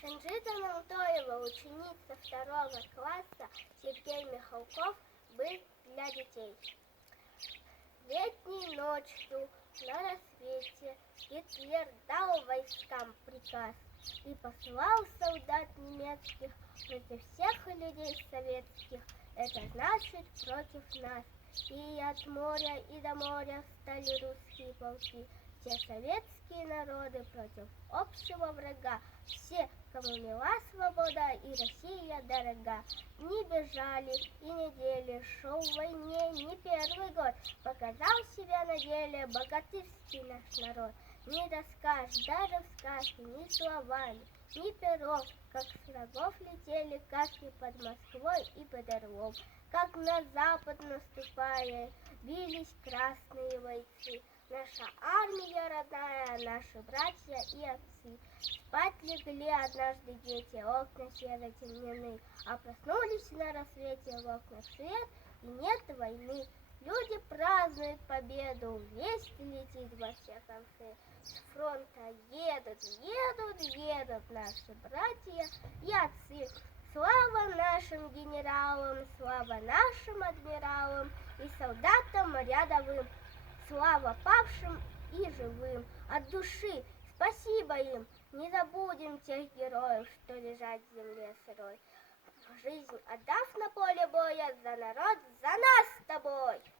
Санжита Мамтоева, ученица 2 класса, Сергей Михалков, «Быль для детей». Летней ночью на рассвете Гитлер дал войскам приказ и послал солдат немецких против всех людей советских, это значит против нас. И от моря и до моря встали русские полки, все советские народы против общего врага, все, кому мила свобода и Россия дорога. Не бежали и недели, шел в войне не первый год, показал себя на деле богатырский наш народ. Не расскажешь даже в сказке ни словами, ни пером, как с врагов летели, как и под Москвой и под Орлом, как на запад наступая, бились красные бойцы. Наша армия родная, наши братья и отцы. Спать легли однажды дети, окна все затемнены, а проснулись на рассвете в окнах свет, и нет войны. Люди празднуют победу, весть летит во все концы. С фронта едут, едут, едут наши братья и отцы. Слава нашим генералам, слава нашим адмиралам и солдатам рядовым. Слава павшим и живым, от души спасибо им. Не забудем тех героев, что лежат в земле сырой, жизнь отдав на поле боя за народ, за нас с тобой.